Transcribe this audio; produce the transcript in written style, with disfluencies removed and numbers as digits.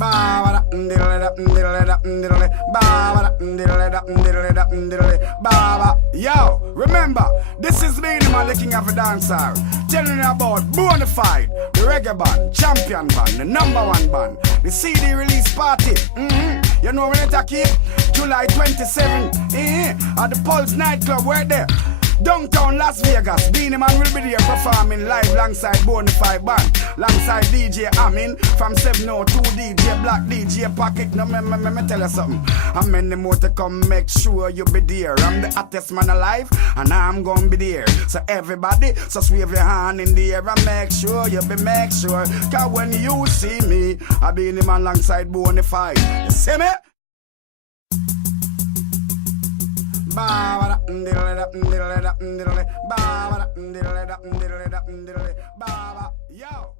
Baba Baba. Yo, remember, this is me, man, the king of a dancer. Telling you about Bonafide, the reggae band, champion band, the #1 band, the CD release party. You know when it keep July 27, at the Pulse nightclub, where there. Downtown Las Vegas, Beenie Man will be there performing live alongside Bonafide Band, alongside DJ Amin from 702 DJ Black DJ Pocket. No, me tell you something. I'm many more to come, make sure you be there. I'm the hottest man alive, and I'm gonna be there. So everybody, just wave your hand in the air and make sure you be make sure. Cause when you see me, I be Beenie Man alongside Bonafide. You see me? Baba, yo.